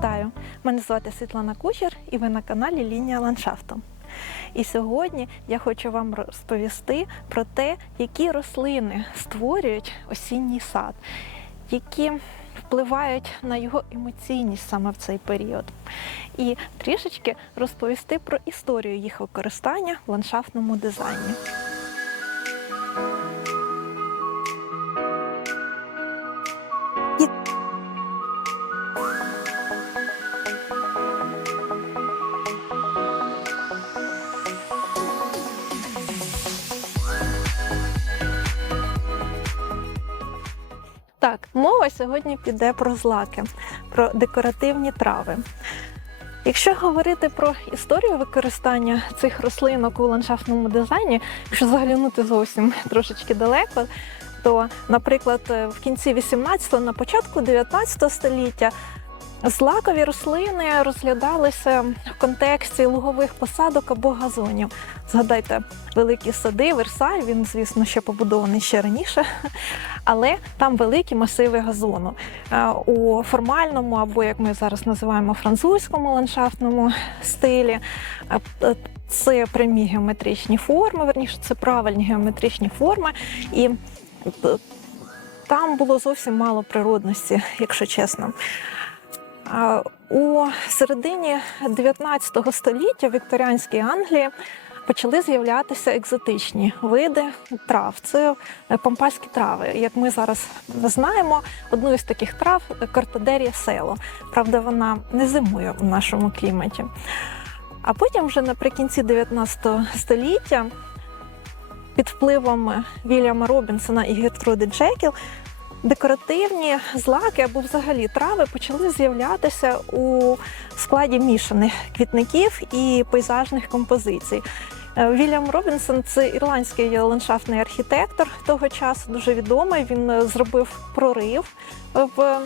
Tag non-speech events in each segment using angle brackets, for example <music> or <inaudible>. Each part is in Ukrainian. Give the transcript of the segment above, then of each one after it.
Вітаю! Мене звати Світлана Кучер і ви на каналі Лінія ландшафту. І сьогодні я хочу вам розповісти про те, які рослини створюють осінній сад, які впливають на його емоційність саме в цей період. І трішечки розповісти про історію їх використання в ландшафтному дизайні. Мова сьогодні піде про злаки, про декоративні трави. Якщо говорити про історію використання цих рослинок у ландшафтному дизайні, якщо заглянути зовсім трошечки далеко, то, наприклад, в кінці 18-го, на початку 19 століття злакові рослини розглядалися в контексті лугових посадок або газонів. Згадайте, великі сади, Версаль, він, звісно, ще побудований ще раніше, <laughs> але там великі масиви газону. Е, У формальному, або як ми зараз називаємо французькому ландшафтному стилі, е, е, це прямі геометричні форми, верніше, це правильні геометричні форми. І там було зовсім мало природності, якщо чесно. У середині 19 століття в вікторіанській Англії почали з'являтися екзотичні види трав. Це пампаські трави. Як ми зараз знаємо, одну із таких трав картодерія село. Правда, вона не зимує у нашому кліматі. А потім, вже наприкінці 19 століття, під впливом Вільяма Робінсона і Гертруди Джекіл, декоративні злаки або взагалі трави почали з'являтися у складі мішаних квітників і пейзажних композицій. Е, Вільям Робінсон це ірландський ландшафтний архітектор того часу, дуже відомий. Він е, зробив прорив в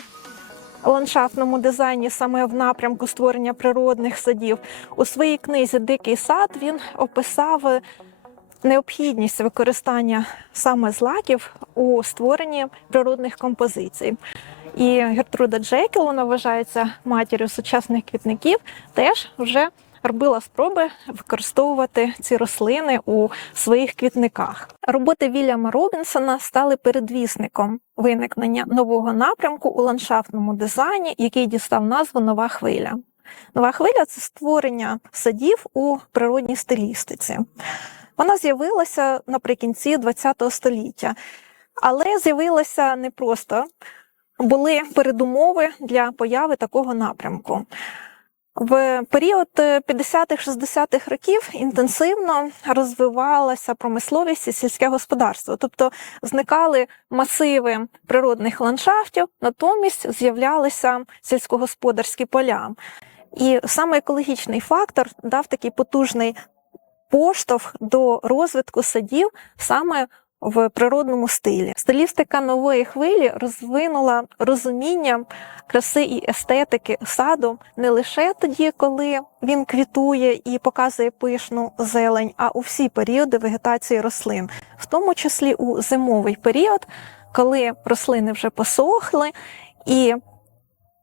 ландшафтному дизайні саме в напрямку створення природних садів. У своїй книзі Дикий сад він описав необхідність використання саме злаків у створенні природних композицій. І Гертруда Джекіл, вона вважається матір'ю сучасних квітників, теж вже робила спроби використовувати ці рослини у своїх квітниках. Роботи Вільяма Робінсона стали передвісником виникнення нового напрямку у ландшафтному дизайні, який дістав назву Нова хвиля. Нова хвиля це створення садів у природній стилістиці. Вона з'явилася наприкінці ХХ століття, але з'явилася не просто. Були передумови для появи такого напрямку. В період 50-60-х років інтенсивно розвивалася промисловість і сільське господарство, тобто зникали масиви природних ландшафтів, натомість з'являлися сільськогосподарські поля. І саме екологічний фактор дав такий потужний поштовх до розвитку садів саме в природному стилі. Стилістика нової хвилі розвинула розуміння краси і естетики саду не лише тоді, коли він квітує і показує пишну зелень, а у всі періоди вегетації рослин, в тому числі у зимовий період, коли рослини вже посохли, і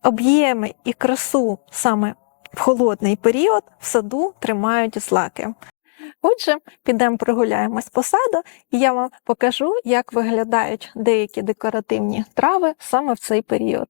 об'єми і красу саме в холодний період в саду тримають злаки. Отже, підемо прогуляємось по саду, і я вам покажу, як виглядають деякі декоративні трави саме в цей період.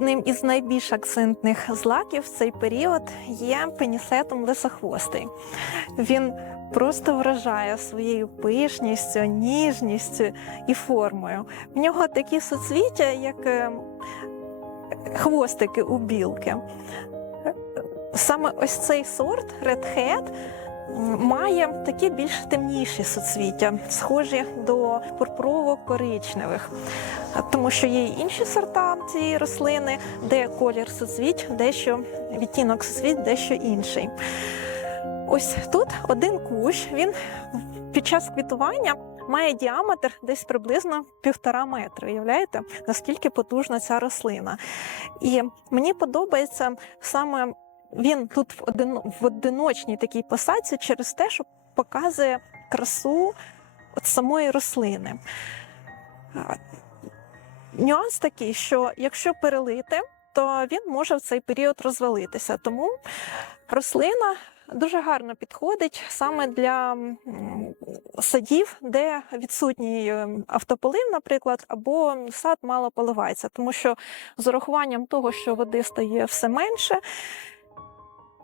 Одним із найбільш акцентних злаків в цей період є пенісетом лисохвостий. Він просто вражає своєю пишністю, ніжністю і формою. В нього такі соцвіття, як е, хвостики у білки. Саме ось цей сорт Red м, має такі більш темніші суцвіття, схожі до пурпурово-коричневих, тому що є й інші сорта цієї рослини, де колір суцвіть, дещо відтінок суцвіть, дещо інший. Ось тут один кущ, він під час квітування має діаметр десь приблизно півтора метри. Уявляєте, наскільки потужна ця рослина? І мені подобається саме він тут в, один, в одиночній такій посадці через те, що показує красу от самої рослини. Нюанс такий, що якщо перелити, то він може в цей період розвалитися. Тому рослина дуже гарно підходить саме для садів, де відсутній е, автополив, наприклад, або сад мало поливається, тому що з урахуванням того, що води стає все менше.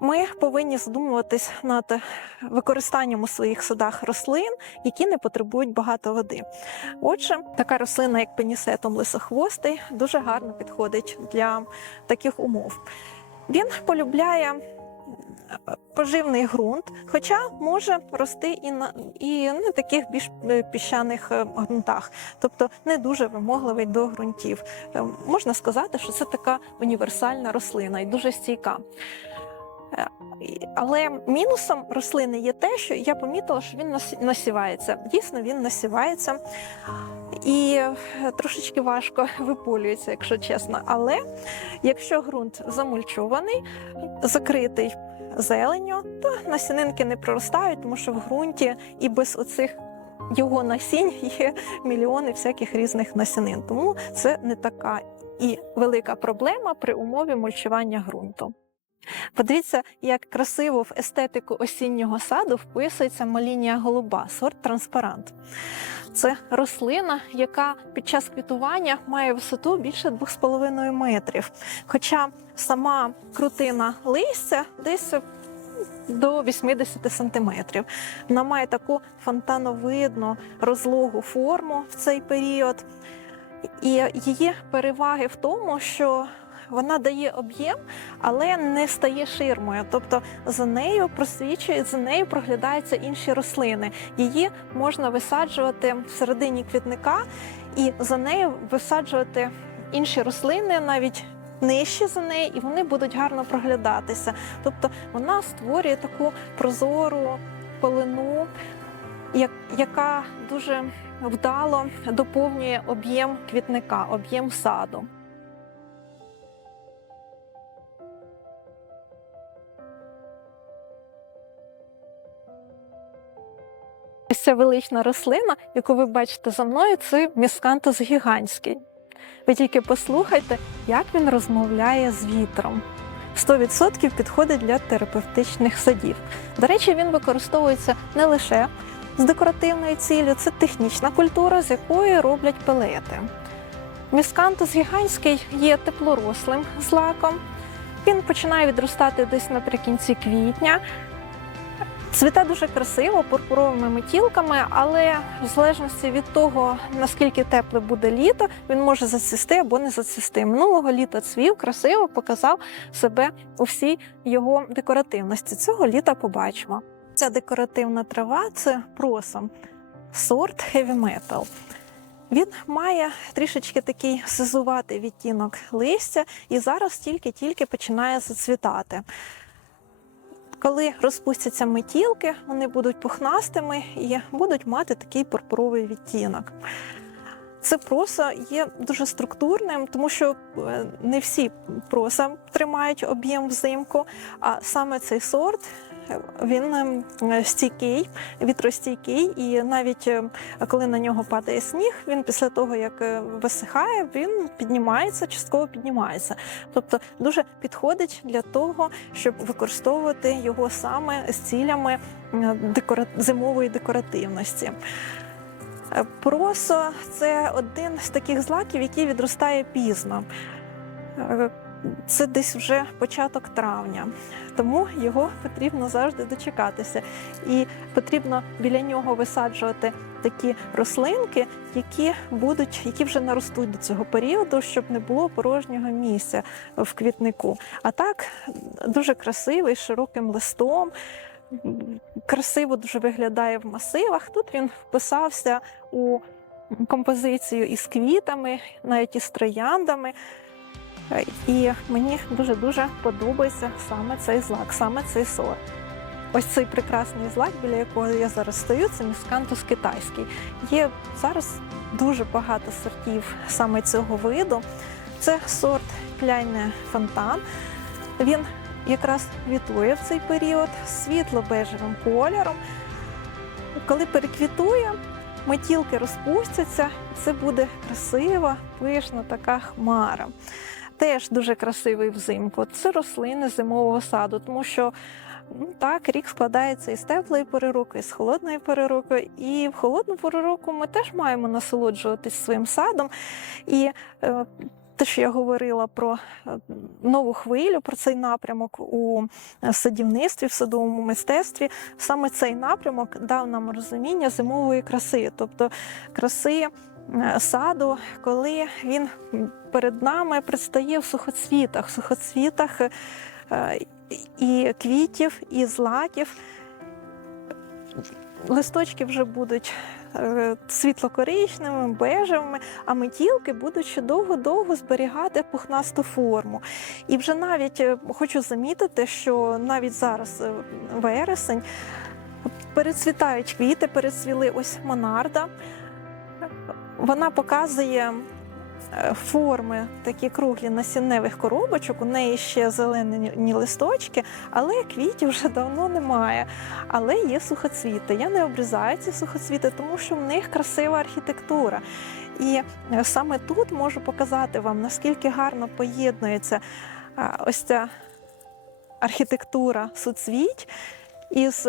Ми повинні задумуватись над використанням у своїх садах рослин, які не потребують багато води. Отже, така рослина, як пенісетум лисохвостий, дуже гарно підходить для таких умов. Він полюбляє поживний ґрунт, хоча може рости і на і на таких більш е, піщаних е, ґрунтах, тобто не дуже вимогливий до ґрунтів. Е, Можна сказати, що це така універсальна рослина і дуже стійка. Е, Але мінусом рослини є те, що я помітила, що він насівається. Дійсно, він насівається і е, трошечки важко виполюється, якщо чесно. Але якщо ґрунт замульчований, закритий зеленню, то насінинки не проростають, тому що в ґрунті і без оцих його насінь <laughs> є мільйони всяких різних насінин. Тому це не така і велика проблема при умові мульчування ґрунту. Подивіться, як красиво в естетику осіннього саду вписується малінія голуба, сорт транспарант. Це рослина, яка під час квітування має висоту більше 2,5 метрів. Хоча сама крутина листя десь до 80 сантиметрів. Вона має таку фонтановидну розлогу форму в цей період. І її переваги в тому, що вона дає об'єм, але не стає ширмою. Тобто за нею просвічують, за нею проглядаються інші рослини. Її можна висаджувати в середині квітника, і за нею висаджувати інші рослини навіть. Нижче за неї, і вони будуть гарно проглядатися. Тобто вона створює таку прозору полину, як- яка дуже вдало доповнює об'єм квітника, об'єм саду. Ця велична рослина, яку ви бачите за мною, це міскантус гігантський. Ви тільки послухайте, як він розмовляє з вітром. 100% підходить для терапевтичних садів. До речі, він використовується не лише з декоративною ціллю, це технічна культура, з якої роблять пелети. Міскантус гігантський є теплорослим злаком. Він починає відростати десь наприкінці квітня. Цвіте дуже красиво, пурпуровими метілками, але в залежності від того, наскільки тепле буде літо, він може зацвісти або не зацвісти. Минулого літа цвів красиво показав себе у всій його декоративності. Цього літа побачимо. Ця декоративна трава це просом, сорт heavy metal. Він має трішечки такий сизуватий відтінок листя і зараз тільки-тільки починає зацвітати. Коли розпустяться метілки, вони будуть пухнастими і будуть мати такий пурпуровий відтінок. Це проса є дуже структурним, тому що е, не всі проса тримають об'єм взимку, а саме цей сорт він е, стійкий, вітростійкий, і навіть е, коли на нього падає сніг, він після того як е, висихає, він піднімається, частково піднімається. Тобто дуже підходить для того, щоб використовувати його саме з цілями е, зимової декоративності. Е, Просо це один з таких злаків, який відростає пізно. Це десь вже початок травня, тому його потрібно завжди дочекатися. І потрібно біля нього висаджувати такі рослинки, які будуть, які вже наростуть до цього періоду, щоб не було порожнього місця в квітнику. А так дуже красивий, широким листом. красиво дуже виглядає в масивах. Тут він вписався у композицію із квітами, навіть із трояндами. Е, І мені дуже-дуже подобається саме цей злак, саме цей сорт. Ось цей прекрасний злак, біля якого я зараз стою, це міскантус китайський. Є зараз дуже багато сортів саме цього виду. Це сорт кляйне фонтан. Він якраз квітує в цей період світло-бежевим кольором. Коли переквітує, метілки розпустяться, це буде красива, пишна така хмара. Теж дуже красивий взимку. Це рослини зимового саду, тому що ну, так, рік складається із теплої пори року, і з холодної пори року. І в холодну пору року ми теж маємо насолоджуватись своїм садом. І е, те, що я говорила про е, нову хвилю, про цей напрямок у е, садівництві, в садовому мистецтві, саме цей напрямок дав нам розуміння зимової краси, тобто краси саду, коли він перед нами предстає в сухоцвітах, в сухоцвітах е, і квітів, і злаків. Листочки вже будуть е, світло-коричневими, бежевими, а метілки будуть ще довго-довго зберігати пухнасту форму. І вже навіть е, хочу замітити, що навіть зараз вересень перецвітають квіти, перецвіли ось монарда. Вона показує е, форми такі круглі насінневих коробочок. У неї ще зелені листочки, але квітів вже давно немає. Але є сухоцвіти. Я не обрізаю ці сухоцвіти, тому що в них красива архітектура. І е, саме тут можу показати вам, наскільки гарно поєднується е, ось ця архітектура суцвіть із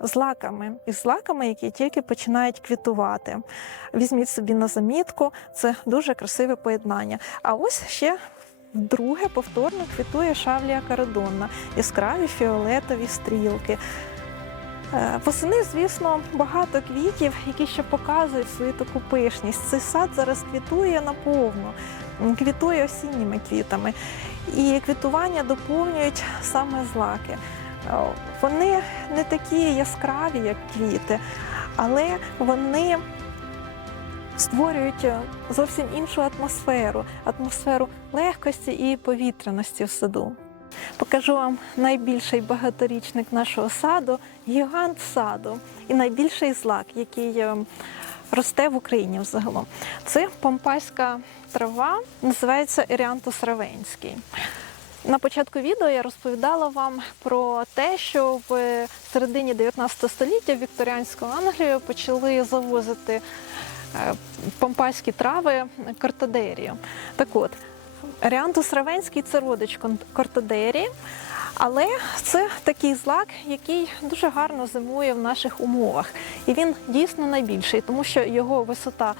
злаками, із злаками, які тільки починають квітувати. Візьміть собі на замітку, це дуже красиве поєднання. А ось ще вдруге повторно квітує шавлія карадонна, яскраві фіолетові стрілки. Е, Восени, звісно, багато квітів, які ще показують свою таку пишність. Цей сад зараз квітує наповну, квітує осінніми квітами. І квітування доповнюють саме злаки. Е, Вони не такі яскраві, як квіти, але вони створюють е, зовсім іншу атмосферу, атмосферу легкості і повітряності в саду. Покажу вам найбільший багаторічник нашого саду гігант саду і найбільший злак, який е, росте в Україні взагалом. Це помпайська трава, називається Еріантус равенський. На початку відео я розповідала вам про те, що в середині 19 століття в вікторіанську Англію почали завозити е, помпайські трави картодерію. Так от, Ріантус равенський це родич кортадерії, але це такий злак, який дуже гарно зимує в наших умовах. І він дійсно найбільший, тому що його висота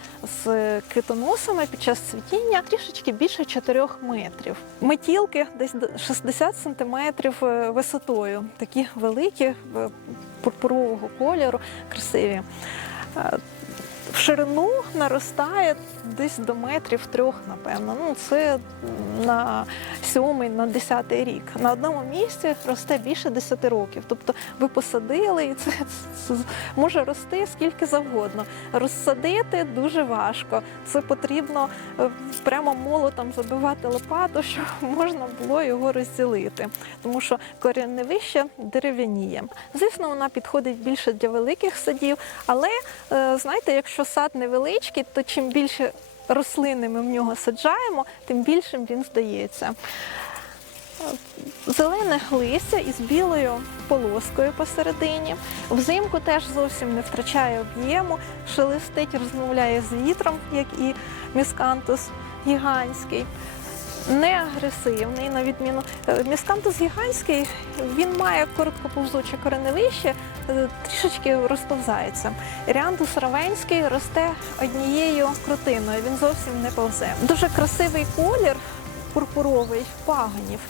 з квітоносами під час цвітіння трішечки більше 4 метрів. Метілки десь 60 сантиметрів е, висотою, такі великі, е, пурпурового кольору, красиві. В ширину наростає десь до метрів трьох, напевно. Ну, це на сьомий, на десятий рік. На одному місці росте більше 10 років. Тобто ви посадили, і це, це може рости скільки завгодно. Розсадити дуже важко. Це потрібно е, прямо молотом забивати лопату, щоб <laughs> можна було його розділити, тому що коріневище дерев'яніє. Звісно, вона підходить більше для великих садів, але е, знаєте, якщо сад невеличкий, то чим більше рослини ми в нього саджаємо, тим більшим він здається. Зелене листя із білою полоскою посередині. Взимку теж зовсім не втрачає об'єму, шелестить, розмовляє з вітром, як і міскантус гігантський. Не агресивний, на відміну. Е, Міскантус гігантський, він має короткоповзуче кореневище, трішечки розповзається. Ріантус равенський росте однією крутиною, він зовсім не повзе. Дуже красивий колір пурпуровий пагонів.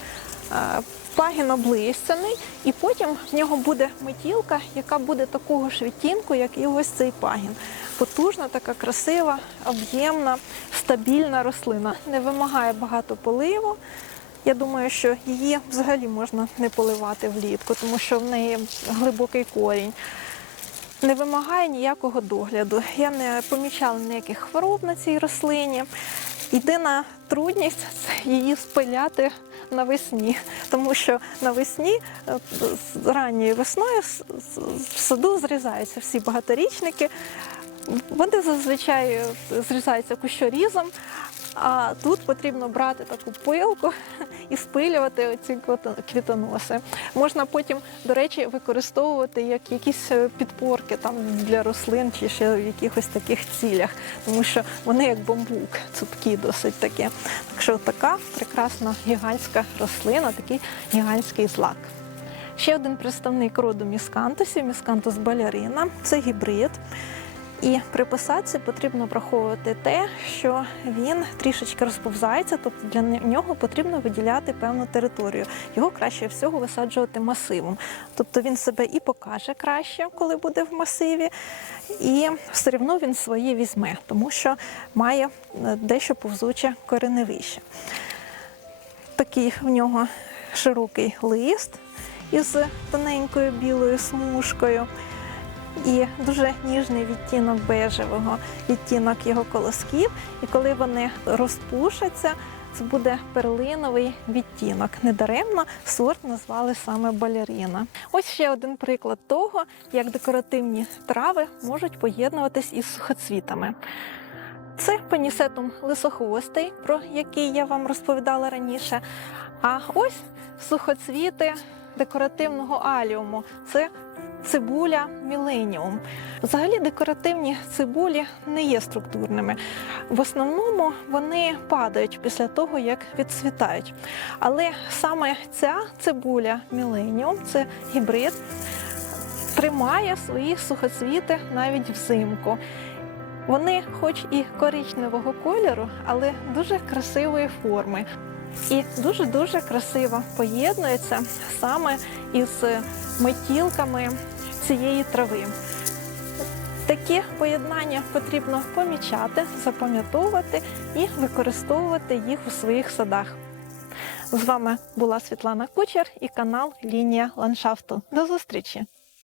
Е, Пагін облистяний, і потім в нього буде метілка, яка буде такого ж відтінку, як і ось цей пагін. Потужна, така красива, об'ємна, стабільна рослина. Не вимагає багато поливу, Я думаю, що її взагалі можна не поливати влітку, тому що в неї глибокий корінь. Не вимагає ніякого догляду. Я не помічала ніяких хвороб на цій рослині. Єдина трудність це її спиляти навесні, тому що навесні, е, ранньою весною в саду зрізаються всі багаторічники. Вони зазвичай е, зрізаються кущорізом, а тут потрібно брати таку пилку і спилювати ці квітоноси. Можна потім, до речі, використовувати як якісь е, підпорки там для рослин чи ще в якихось таких цілях, тому що вони як бамбук, цупкі досить такі. Так що така прекрасна гігантська рослина, такий гігантський злак. Ще один представник роду міскантусів, міскантус балярина, це гібрид. І при посадці потрібно враховувати те, що він трішечки розповзається, тобто для нього потрібно виділяти певну територію. Його краще всього висаджувати масивом. Тобто він себе і покаже краще, коли буде в масиві, і все одно він своє візьме, тому що має е, дещо повзуче кореневище. Такий в нього широкий лист із тоненькою білою смужкою і дуже ніжний відтінок бежевого, відтінок його колосків. І коли вони розпушаться, це буде перлиновий відтінок. Недаремно сорт назвали саме балерина. Ось ще один приклад того, як декоративні трави можуть поєднуватись із сухоцвітами. Це панісетум лисохвостий, про який я вам розповідала раніше. А ось сухоцвіти декоративного аліуму. Це цибуля міленіум. Взагалі декоративні цибулі не є структурними. В основному вони падають після того, як відцвітають. Але саме ця цибуля міленіум, це гібрид, тримає свої сухоцвіти навіть взимку. Вони, хоч і коричневого кольору, але дуже красивої форми. І дуже-дуже красиво поєднується саме із метілками цієї трави. Такі поєднання потрібно помічати, запам'ятовувати і використовувати їх у своїх садах. З вами була Світлана Кучер і канал Лінія ландшафту. До зустрічі!